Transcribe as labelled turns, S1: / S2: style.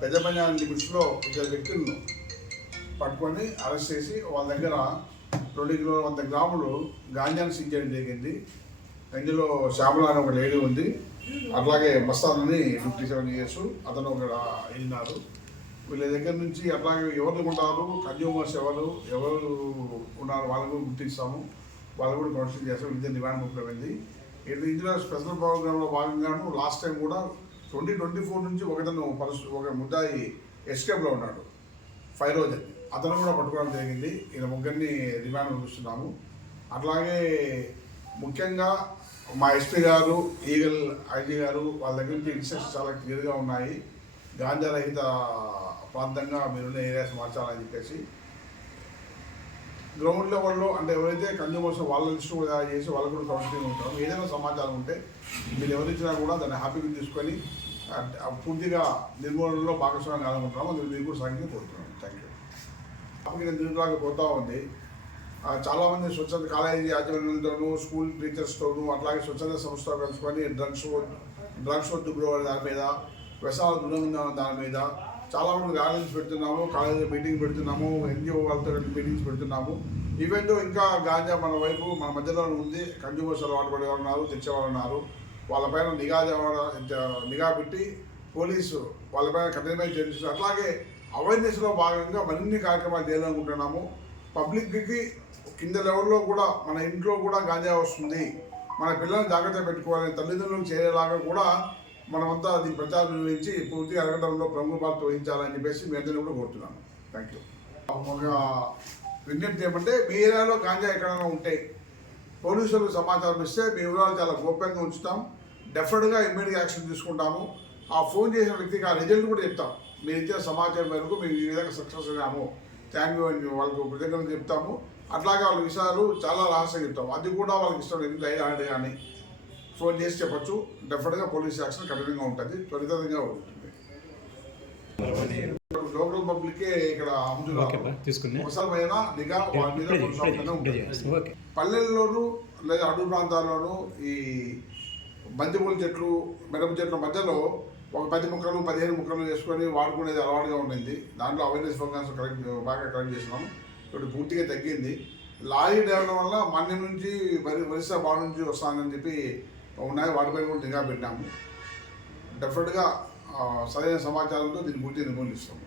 S1: పెద్దపల్లి లిమిట్స్లో ఇద్దరు వ్యక్తులను పట్టుకొని అరెస్ట్ చేసి వాళ్ళ దగ్గర రెండు కిలో వంద గ్రాములు గాంజాను సీజ్ చేయడం జరిగింది. ఇందులో శ్యామల అని ఒక లేడీ ఉంది. అట్లాగే మస్తానని ఫిఫ్టీ సెవెన్ ఇయర్స్ అతను ఒక వెళ్ళినారు వీళ్ళ దగ్గర నుంచి అట్లాగే ఎవరు ఉంటారు కన్జ్యూమర్స్ ఎవరు ఎవరు ఉన్నారు వాళ్ళని కూడా గుర్తిస్తాము. వాళ్ళు కూడా కౌన్సిలింగ్ చేస్తాం ఇద్దరు డిమాండ్ బుక్లో వెళ్ళి ఇందులో స్పెషల్ ప్రోగ్రాంలో భాగంగాను లాస్ట్ టైం కూడా ట్వంటీ ట్వంటీ ఫోర్ నుంచి ఒకతను పరస్ ఒక ముద్దాయి ఎస్కేప్లో ఉన్నాడు. ఫైరోజ్ అని అతను కూడా పట్టుకోవడం జరిగింది. ఈయన ముగ్గురిని రిమాండ్ పంపిస్తున్నాము అట్లాగే ముఖ్యంగా మా ఎస్పీ గారు ఈగల్ ఐజీ గారు వాళ్ళ దగ్గర నుంచి ఇన్స్ట్రక్షన్స్ చాలా క్లియర్గా ఉన్నాయి. గాంజా రహిత ప్రాంతంగా మీరున్న ఏరియాస్ మార్చాలని చెప్పేసి గ్రౌండ్ లెవెల్లో అంటే ఎవరైతే కన్జ్యూమర్స్ వాళ్ళ లిస్ట్ కూడా చేసి వాళ్ళకు కూడా కౌన్సిలింగ్ ఉంటారు. ఏదైనా సమాచారం ఉంటే మీరు ఎవరిచ్చినా కూడా దాన్ని హ్యాపీగా తీసుకొని పూర్తిగా నిర్మూలనలో భాగస్వామ్యం కావాలనుకుంటున్నాము అందుకు మీరు కూడా సాగించి కోరుతున్నాను థ్యాంక్ యూ అప్పటికి నిరులాగా పోతా ఉంది. చాలామంది స్వచ్ఛంద కాలేజీ యాజమాన్యాలతోనూ స్కూల్ టీచర్స్తోనూ అట్లాగే స్వచ్ఛంద సంస్థ కలుసుకొని డ్రగ్స్ డ్రగ్స్ వద్దు దాని మీద వ్యసనాలు దూరంగా దాని మీద చాలా మంది గార్డెన్స్ పెడుతున్నాము కాలేజీ మీటింగ్ పెడుతున్నాము ఎన్జిఓ వాళ్ళతో మీటింగ్స్ పెడుతున్నాము. ఈవెంట్ ఇంకా గాంజా మన వైపు మన మధ్యలో ఉంది. కన్జ్యూమర్స్ అలవాటు పడే ఉన్నారు తెచ్చేవాళ్ళు ఉన్నారు. వాళ్ళపైన నిఘా నిఘా పెట్టి పోలీసు వాళ్ళపైన కఠినమైన చర్యలు అట్లాగే అవేర్నెస్లో భాగంగా మరిన్ని కార్యక్రమాలు చేయాలనుకుంటున్నాము. పబ్లిక్కి కింద లెవెల్లో కూడా మన ఇంట్లో కూడా గాంజా వస్తుంది. మన పిల్లల్ని జాగ్రత్త పెట్టుకోవాలని తల్లిదండ్రులకు చేరేలాగా కూడా మనమంతా దీని ప్రచారం నిర్వహించి పూర్తిగా అరగడంలో ప్రముఖ పాత్ర వహించాలని చెప్పేసి మీ అందరినీ కూడా కోరుతున్నాను. థ్యాంక్ యూ ఒక విజ్ఞప్తి ఏమంటే మీ ఏరియాలో గాంజా ఎక్కడైనా ఉంటే పోలీసులకు సమాచారం ఇస్తే మీ వివరాలు చాలా గోప్యంగా ఉంచుతాం. డెఫినెట్గా ఇమ్మీడియట్ యాక్షన్ తీసుకుంటాము. ఆ ఫోన్ చేసిన వ్యక్తికి ఆ రిజల్ట్ కూడా చెప్తాం. మీరు ఇచ్చిన సమాచారం మేరకు మేము ఈ విధంగా సక్సెస్ అయ్యాము థ్యాంక్ యూ అని వాళ్ళకు కృతజ్ఞతలు చెప్తాము. అట్లాగే వాళ్ళ విషయాలు చాలా రహస్యంగా చెప్తాం అది కూడా వాళ్ళకి ఇష్టం లేదు ధైర్యం కానీ ఫోన్ చేసి చెప్పొచ్చు. డెఫినెట్గా పోలీస్ యాక్షన్ కఠినంగా ఉంటుంది. త్వరితంగా ఉంటుంది లోకల్ పబ్లికే ఇక్కడ నిఘా వాళ్ళ మీద ఉంటుంది. పల్లెల్లోనూ లేదా అడవి ప్రాంతాల్లోనూ ఈ బంతిపూల చెట్లు మిరప చెట్ల మధ్యలో ఒక పది ముక్కలు పదిహేను ముక్కలు వేసుకొని వాడుకునేది అలవాటుగా ఉండింది. దాంట్లో అవేర్నెస్ ప్రోగ్రామ్స్ కరెక్ట్ బాగా కరెక్ట్ చేసినాం. ఇప్పుడు పూర్తిగా తగ్గింది. లారీ డ్రైవర్ల వల్ల మన్యం నుంచి వరి వరిసా బాడు నుంచి వస్తానని చెప్పి ఉన్నాయి వాటిపై కూడా నిఘా పెట్టాము డెఫినెట్గా సరైన సమాచారంతో దీన్ని గురించి నిర్మూలిస్తాము.